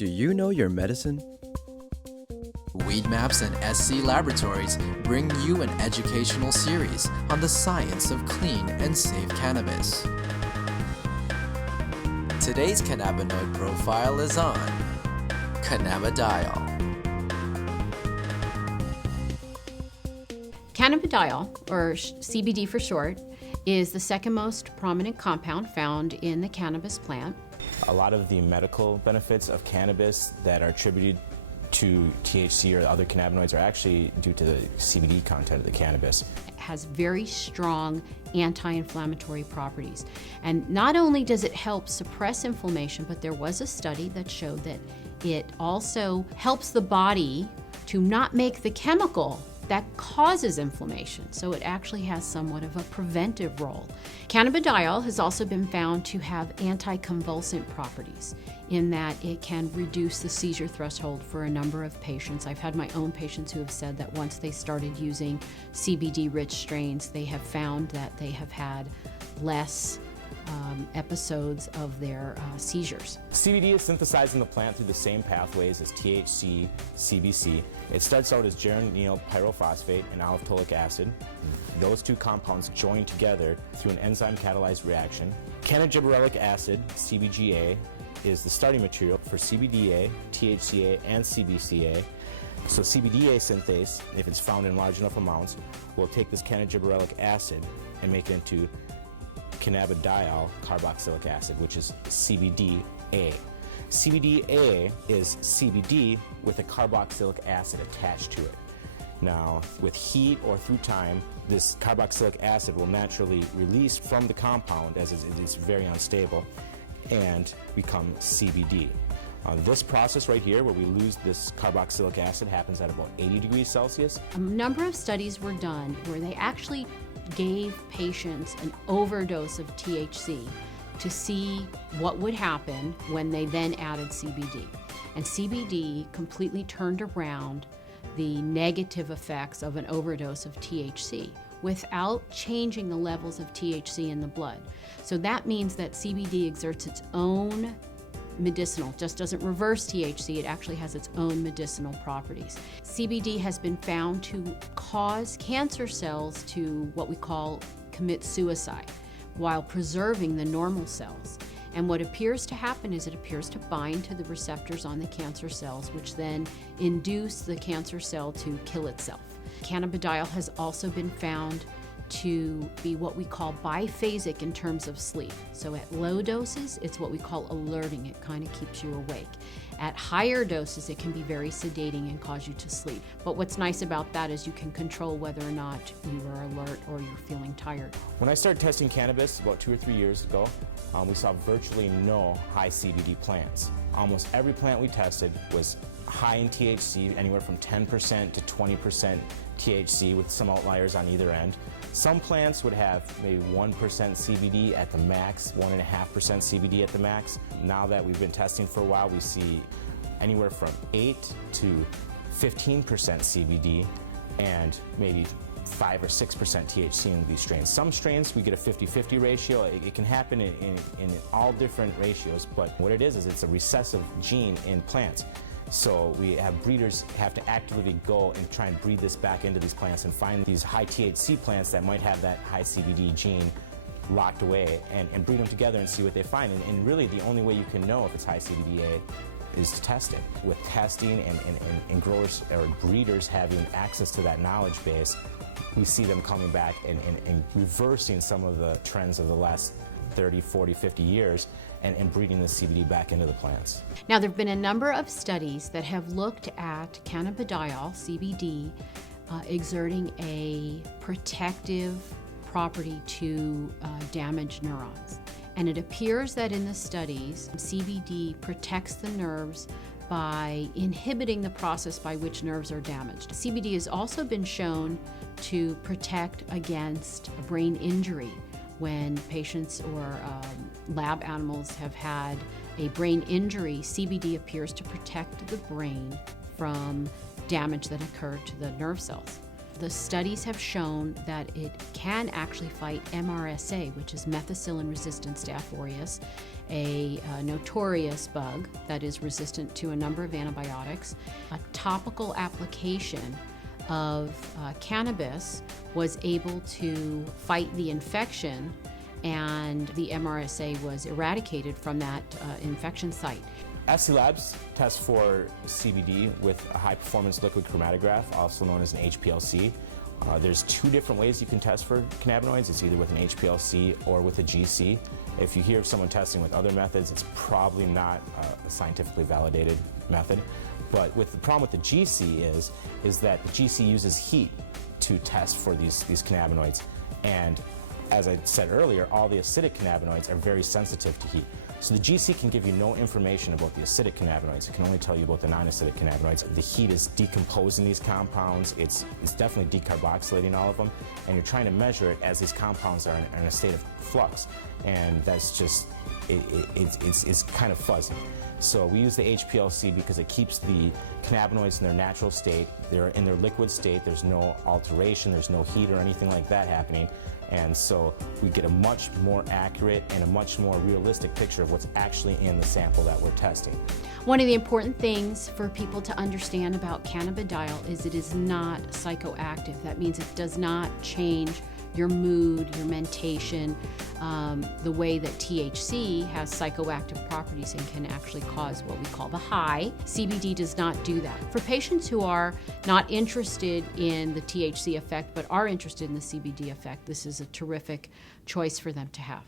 Do you know your medicine? Weed Maps and SC Laboratories bring you an educational series on the science of clean and safe cannabis. Today's cannabinoid profile is on cannabidiol. Cannabidiol, or CBD for short, is the second most prominent compound found in the cannabis plant. A lot of the medical benefits of cannabis that are attributed to THC or other cannabinoids are actually due to the CBD content of the cannabis. It has very strong anti-inflammatory properties. And not only does it help suppress inflammation, but there was a study that showed that it also helps the body to not make the chemical that causes inflammation. So it actually has somewhat of a preventive role. Cannabidiol has also been found to have anticonvulsant properties in that it can reduce the seizure threshold for a number of patients. I've had my own patients who have said that once they started using CBD-rich strains, they have found that they have had less episodes of their seizures. CBD is synthesized in the plant through the same pathways as THC, CBC. It starts out as geranyl pyrophosphate and alpha-tolic acid. Those two compounds join together through an enzyme-catalyzed reaction. Cannabigerolic acid, CBGA, is the starting material for CBDA, THCA, and CBCA. So CBDA synthase, if it's found in large enough amounts, will take this cannabigerolic acid and make it into cannabidiol carboxylic acid, which is CBDA. CBDA is CBD with a carboxylic acid attached to it. Now, with heat or through time, this carboxylic acid will naturally release from the compound as it is very unstable and become CBD. This process right here, where we lose this carboxylic acid, happens at about 80 degrees Celsius. A number of studies were done where they actually gave patients an overdose of THC to see what would happen when they then added CBD. And CBD completely turned around the negative effects of an overdose of THC without changing the levels of THC in the blood. So that means that CBD exerts its own medicinal, just doesn't reverse THC, it actually has its own medicinal properties. CBD has been found to cause cancer cells to what we call commit suicide while preserving the normal cells. And what appears to happen is it appears to bind to the receptors on the cancer cells, which then induce the cancer cell to kill itself. Cannabidiol has also been found to be what we call biphasic in terms of sleep. So at low doses, it's what we call alerting. It kind of keeps you awake. At higher doses, it can be very sedating and cause you to sleep. But what's nice about that is you can control whether or not you are alert or you're feeling tired. When I started testing cannabis about 2 or 3 years ago, we saw virtually no high CBD plants. Almost every plant we tested was high in THC, anywhere from 10% to 20% THC, with some outliers on either end. Some plants would have maybe 1% CBD at the max, 1.5% CBD at the max. Now that we've been testing for a while, we see anywhere from 8 to 15% CBD and maybe 5 or 6% THC in these strains. Some strains we get a 50-50 ratio. It can happen in all different ratios, but what it is it's a recessive gene in plants. So we have breeders have to actively go and try and breed this back into these plants and find these high THC plants that might have that high CBD gene locked away and breed them together and see what they find. And really the only way you can know if it's high CBDA is to test it. With testing and growers or breeders having access to that knowledge base, we see them coming back and reversing some of the trends of the last 30, 40, 50 years and breeding the CBD back into the plants. Now, there have been a number of studies that have looked at cannabidiol, CBD, exerting a protective property to damaged neurons. And it appears that in the studies, CBD protects the nerves by inhibiting the process by which nerves are damaged. CBD has also been shown to protect against a brain injury when patients or lab animals have had a brain injury. CBD appears to protect the brain from damage that occurred to the nerve cells. The studies have shown that it can actually fight MRSA, which is methicillin-resistant Staph aureus, a notorious bug that is resistant to a number of antibiotics. A topical application of cannabis was able to fight the infection, and the MRSA was eradicated from that infection site. SC Labs tests for CBD with a high-performance liquid chromatograph, also known as an HPLC. There's two different ways you can test for cannabinoids. It's either with an HPLC or with a GC. If you hear of someone testing with other methods, it's probably not a scientifically validated method. But the problem with the GC is that the GC uses heat to test for these cannabinoids. And as I said earlier, all the acidic cannabinoids are very sensitive to heat. So the GC can give you no information about the acidic cannabinoids. It can only tell you about the non-acidic cannabinoids. The heat is decomposing these compounds. It's definitely decarboxylating all of them. And you're trying to measure it as these compounds are in a state of flux. And that's just, it's kind of fuzzy. So we use the HPLC because it keeps the cannabinoids in their natural state. They're in their liquid state. There's no alteration. There's no heat or anything like that happening. And so we get a much more accurate and a much more realistic picture of what's actually in the sample that we're testing. One of the important things for people to understand about cannabidiol is it is not psychoactive. That means it does not change your mood, your mentation, the way that THC has psychoactive properties and can actually cause what we call the high. CBD does not do that. For patients who are not interested in the THC effect but are interested in the CBD effect, this is a terrific choice for them to have.